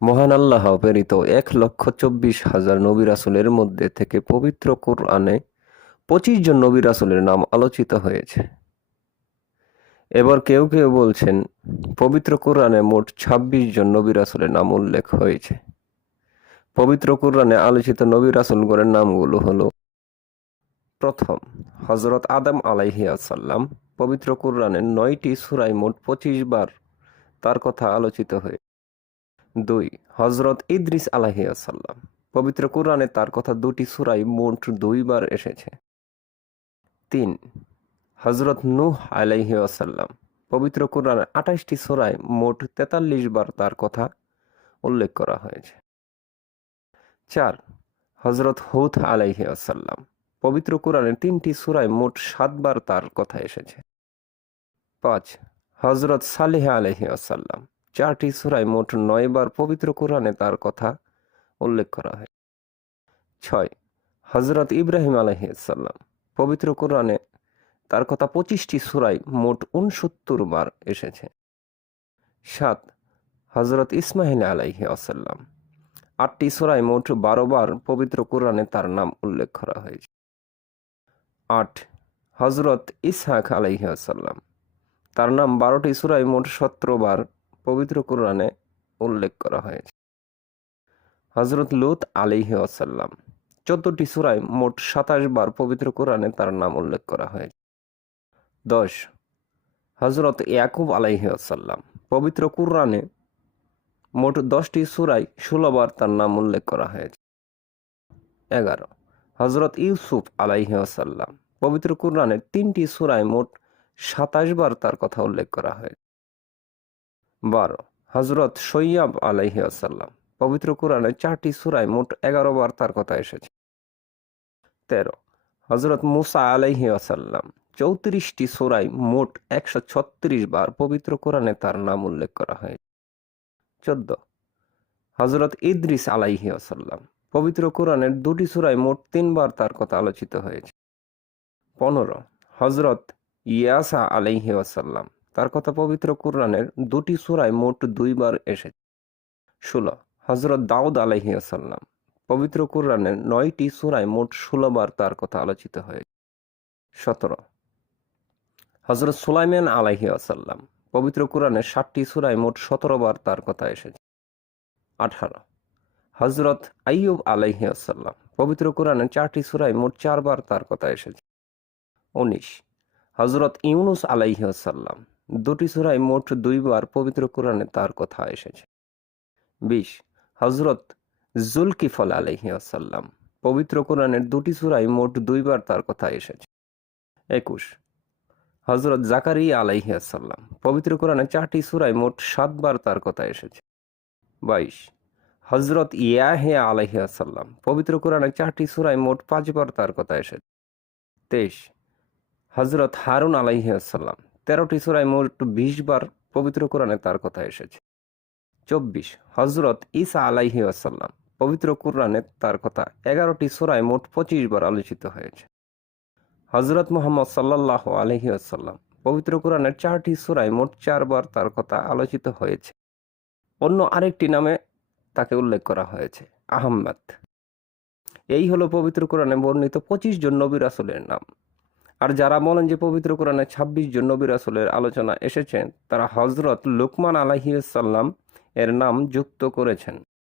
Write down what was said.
মহান আল্লাহ প্রেরিত 1,24,000 নবী রাসূলের মধ্যে থেকে পবিত্র কুরআনে 25 জন নবী রাসূলের নাম আলোচিত হয়েছে। এবার কেউ কেউ বলছেন পবিত্র কুরআনে মোট 26 জন নবী রাসূলের নাম উল্লেখ হয়েছে। পবিত্র কুরআনে আলোচিত নবী রাসূলগণের নামগুলো হলো: প্রথম, হযরত আদম আলাইহিসসালাম। পবিত্র কুরআনের 9টি সূরায় মোট 25 বার তার কথা আলোচিত হয়েছে। 2. হযরত ইদ্রিস আলাইহিসসালাম। পবিত্র কুরআনে তার কথা 2টি সূরায় মোট 2 বার এসেছে। 3. হযরত নূহ আলাইহিসসালাম। পবিত্র কুরআনের 28টি সূরায় মোট 43 বার তার কথা উল্লেখ করা হয়েছে। 4. হযরত হুদ আলাইহিসসালাম। পবিত্র কুরআনের 3টি সূরায় মোট 7 বার তার কথা এসেছে। 5. হযরত সালেহ আলাইহিসসালাম। 4টি সূরায় মোট 9 বার পবিত্র কুরআনে তার কথা উল্লেখ করা হয়। 6. হযরত ইব্রাহিম আলাইহিসসালাম। পবিত্র কুরআনে তার কথা 25টি সূরায় মোট 69 বার এসেছে। 7. হযরত ইসমাঈল আলাইহিসসালাম। 8টি সূরায় মোট 12 বার পবিত্র কুরআনে তার নাম উল্লেখ করা হয়েছে। 8. হযরত ইসহাক আলাইহিসসালাম। তার নাম 12টি সূরায় মোট 17 বার পবিত্র কুরআনে উল্লেখ করা হয়েছে। হযরত লূত আলাইহিসসালাম। 14টি সূরায় মোট 27 বার পবিত্র কুরআনে তার নাম উল্লেখ করা হয়েছে। 10. হযরত ইয়াকুব আলাইহিসসালাম। পবিত্র কুরআনে মোট 10টি সূরায় 16 বার তার নাম উল্লেখ করা হয়েছে। 11. হযরত ইউসুফ আলাইহিসসালাম। পবিত্র কুরআনের 3টি সূরায় মোট 27 বার তার কথা উল্লেখ করা হয়েছে। 12. হযরত শুআয়ব আলাইহিসসালাম। পবিত্র কুরআনের 4টি সূরায় মোট 11 বার তার কথা এসেছে। 13. হযরত মূসা আলাইহিসসালাম। 34টি সূরায় মোট 136 বার পবিত্র কুরআনে তার নাম উল্লেখ করা হয়েছে। 14. হযরত ইদ্রিস আলাইহিসসালাম। পবিত্র কুরআনের 2টি সূরায় মোট 3 বার তার কথা আলোচিত হয়েছে। 15. হযরত ইয়াসা আলাইহিসসালাম। তার কথা পবিত্র কুরআনের 2টি সূরায় মোট 2 বার এসেছে। 16. হযরত দাউদ আলাইহিসসালাম। পবিত্র কুরআনের 9টি সূরায় মোট 16 বার তার কথা আলোচিত হয়েছে। 17. হযরত সুলাইমান আলাইহিসসালাম। পবিত্র কুরআনের 60টি সূরায় মোট 17 বার তার কথা এসেছে। 18. হযরত আইয়ুব আলাইহিসসালাম। পবিত্র কুরআনের 4টি সূরায় মোট 4 বার তার কথা এসেছে। 19. হযরত ইউনুস আলাইহিসসালাম। 2টি সূরায় মোট 2 বার পবিত্র কুরআনে তার কথা এসেছে। 20. হযরত যুলকিফল আলাইহিসসালাম। পবিত্র কুরআনের 2টি সূরায় মোট 2 বার তার কথা এসেছে। 21. হযরত জাকারিয়া আলাইহিসসালাম। পবিত্র কুরআনের 4টি সূরায় মোট 7 বার তার কথা এসেছে। 22. হযরত ইয়াহইয়া আলাইহিসসালাম। পবিত্র কুরআনের 4টি সূরায় মোট 5 বার তার কথা এসেছে। 23. হযরত হারুন আলাইহিসসালাম। 13টি সূরায় মোট 20 বার পবিত্র কুরআনে তার কথা এসেছে। 24. হযরত ঈসা আলাইহিসসালাম। পবিত্র কুরআনে তার কথা 11টি সূরায় মোট 25 বার আলোচিত হয়েছে। হযরত মুহাম্মদ সাল্লাল্লাহু আলাইহি ওয়াসাল্লাম। পবিত্র কুরআনের 4টি সূরায় মোট 4 বার তার কথা আলোচিত হয়েছে। অন্য আরেকটি নামে তাকে উল্লেখ করা হয়েছে, আহমদ। এই হলো পবিত্র কুরআনে বর্ণিত 25 জন নবী রাসূলের নাম। আর যারা বলেন যে পবিত্র কুরআনে 26 জন নবী রাসূলের আলোচনা এসেছেন, তারা হযরত লুকমান আলাইহিস সালাম এর নাম যুক্ত করেছেন।